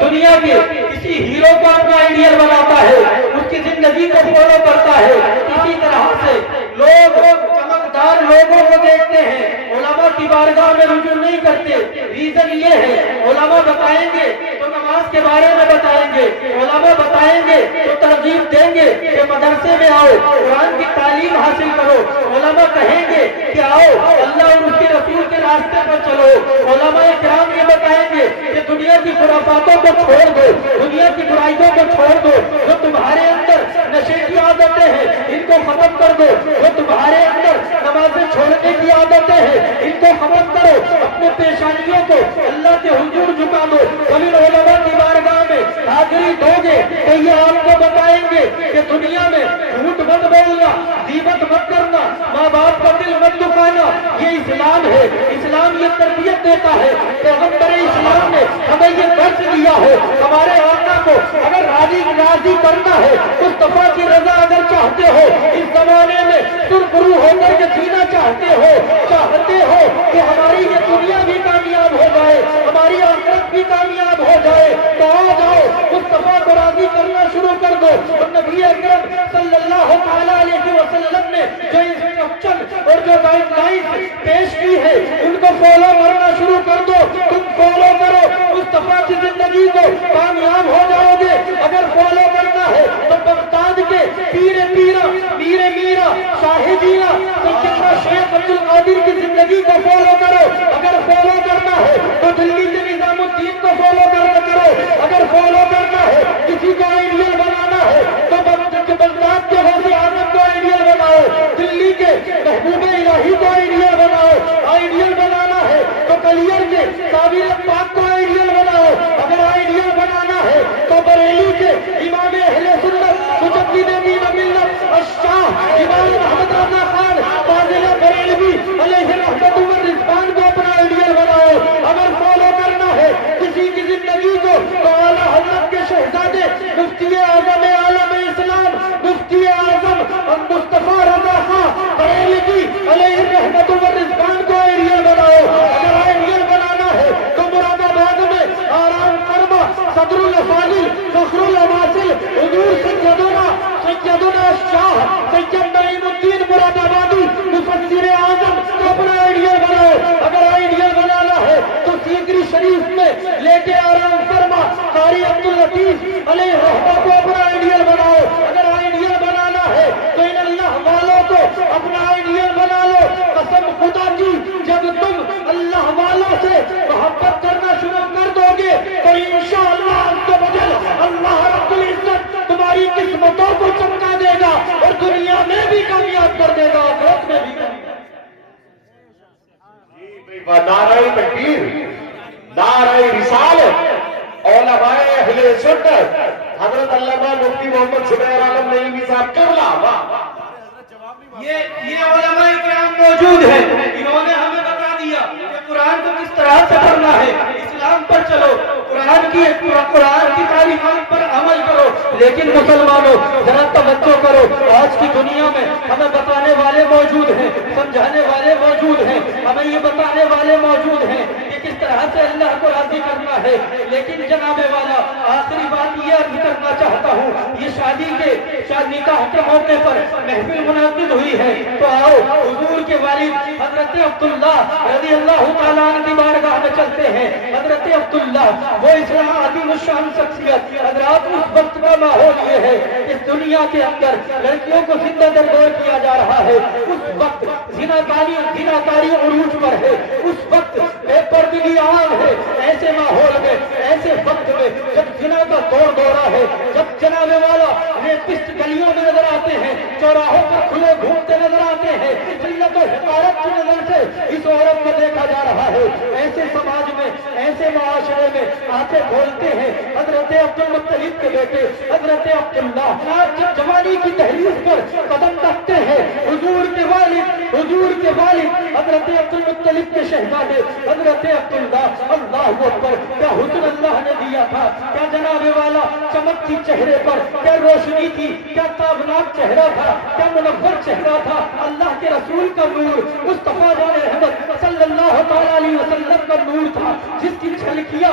دنیا کے کسی ہیرو کو اپنا آئیڈیل بناتا ہے، اس کی زندگی کو فالو کرتا ہے، اسی طرح سے لوگ چمکدار لوگوں کو دیکھتے ہیں، علماء کی بارگاہ میں رجوع نہیں کرتے۔ ریزن یہ ہے، علماء بتائیں گے تو نماز کے بارے میں بتائیں گے، علماء بتائیں گے تو ترغیب دیں گے کہ مدرسے میں آؤ، قرآن کی تعلیم حاصل کرو۔ علماء کہیں گے کہ آؤ اللہ اور اس کے رسول کے راستے پر چلو۔ علماء کرام یہ بتائیں گے کہ دنیا کی خرافاتوں کو چھوڑ دو، دنیا کی برائیوں کو چھوڑ دو، جو تمہارے اندر نشے کی عادتیں ہیں ان کو ختم کر دو، جو تمہارے اندر نمازیں چھوڑنے کی عادتیں ہیں ان کو ختم کرو، اپنے پیشانیوں کو اللہ کے حضور جھکا دو۔ وہی علماء کی بارگاہ میں حاضری دو گے تو یہ آپ کو بتائیں گے کہ دنیا میں جھوٹ مت بولنا، غیبت مت کرنا، ماں باپ کا دل مت دکھانا، یہ اسلام ہے۔ اسلام یہ تربیت دیتا ہے، پیغمبر اسلام نے ہمیں یہ درس دیا ہے۔ ہمارے آقا کو اگر راضی کرنا ہے، مصطفیٰ کی رضا اگر چاہتے ہو، اس زمانے میں سرخرو ہو کر کے جینا چاہتے ہو کہ ہماری یہ دنیا بھی کامیاب ہو جائے، ہماری آخرت بھی کامیاب ہو جائے، تو آ جاؤ مصطفیٰ کو راضی کرنا شروع کر دو۔ اور نبی اکرم صلی اللہ تعالیٰ علیہ وسلم نے جو انسٹرکشن اور جو گائیڈ لائنز پیش کی ہے ان کو فالو کرنا شروع کر دو۔ تم فالو کرو، مصطفیٰ کی زندگی کو کامیاب ہو جاؤ گے۔ اگر فالو کرنا ہے تو بغداد کے پیر میرا شاہ جینا سیدنا شیخ عبد القادر کی زندگی کو فالو کرو۔ اگر فالو کرنا ہے تو دلی کے نظام الدین کو فالو کرو۔ اگر فالو کرنا ہے، کسی کو آئیڈیل بنانا ہے تو بغداد کے غوث اعظم کو آئیڈیل بناؤ، دلی کے محبوب الہی کو آئیڈیل بناؤ۔ آئیڈیل بنانا ہے تو کلیئر کے تعبیر پاک کو آئیڈیل بناؤ۔ اگر آئیڈیل بنانا ہے تو بریلی کے امام اہل سنت مجدد دین ملت الشاہ امام محمد رضا خان فاضل بریلوی علیہ رحمت و رضوان کو اپنا آئیڈیل بناؤ۔ اگر فالو کرنا ہے کسی کی زندگی کو تو اعلیٰ حضرت کے شہزادے مفتی اعظم عالم اسلام مفتی اعظم مصطفیٰ رضا خان بریلوی علیہ رحمت و رضوان کو آئیڈیل بناؤ۔ اگر آئیڈیل بنانا ہے تو مراد آباد میں آرام فرما صدر الفاضل فخر العواصل حضور سیدنا شاہ سید نعیم الدین مراد آبادی مفسر اعظم کو اپنا آئیڈیل بناؤ۔ اگر آئیڈیل بنانا ہے تو سیکری شریف میں لے کے آرام فرما قاری عبد اللطیف علیہ رحمہ کو اپنا آئیڈیل بناؤ۔ اگر آئیڈیل بنانا ہے تو ان اللہ والوں کو اپنا آئیڈیل بنا لو۔ قسم خدا کی جب تم اللہ والوں سے محبت کرنا شروع کر دو گے تو انشاءاللہ اللہ رب العزت تمہاری قسمتوں کو چمکا دے گا اور دنیا میں بھی کامیاب کر دے گا، آخرت میں بھی کامیاب۔ نعرہ تکبیر، نعرہ رسالت، علماء اہل سنت حضرت علامہ مفتی محمد زبیر عالم نعیمی صاحب قبلہ۔ یہ علماء کرام موجود ہیں، انہوں نے ہمیں بتا دیا کہ قرآن کو کس طرح سے پڑھنا ہے۔ اسلام پر چلو، قرآن کی تعلیمات پر عمل کرو۔ لیکن مسلمانوں ذرا توجہ کرو، آج کی دنیا میں ہمیں بتانے والے موجود ہیں، سمجھانے والے موجود ہیں، ہمیں یہ بتانے والے موجود ہیں کہ کس طرح سے اللہ کو راضی کرنا ہے۔ لیکن جناب والا آخری بات یہ عرض کرنا چاہتا ہوں، یہ شادی کے نکاح کے موقع پر محفل منعقد ہوئی ہے تو آؤ حضور کے والد حضرت عبداللہ رضی اللہ تعالیٰ عنہ کی بارگاہ میں چلتے ہیں۔ حضرت عبداللہ وہ اسلام عظیم الشان شخصیت، حضرات اس وقت کا ماحول یہ ہے اس دنیا کے اندر لڑکیوں کو زندہ درگور کیا جا رہا ہے، اس وقت زناکاری عروج پر ہے، اس وقت بے پردگی عام ہے۔ ایسے ماحول میں، ایسے وقت میں جب زنا کا دور دورہ ہے، جب جناب والا ریپسٹ گلیوں میں نظر آتے ہیں، چوراہوں پر کھلے گھومتے نظر آتے ہیں، ذلت و حقارت کی نظر سے اس عورت کو دیکھا جا رہا ہے، ایسے سماج میں، ایسے معاشرے میں آنکھیں کھولتے ہیں حضرت عبد المطلب کے بیٹے حضرت عبداللہ۔ جب جوانی کی دہلیز پر قدم رکھتے ہیں حضور کے والد حضرت عبد المطلب کے شہزادے حضرت عبداللہ، اللہ اکبر، کیا حسن اللہ نے دیا تھا، کیا جناب والا چمک تھی چہرے پر، کیا روشنی تھی، کیا تابناک چہرہ تھا، کیا منور چہرہ تھا، اللہ کے رسول کا نور، مصطفیٰ جان احمد صلی اللہ تعالیٰ علیہ وسلم کا نور تھا، جس کی جھلکیاں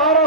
12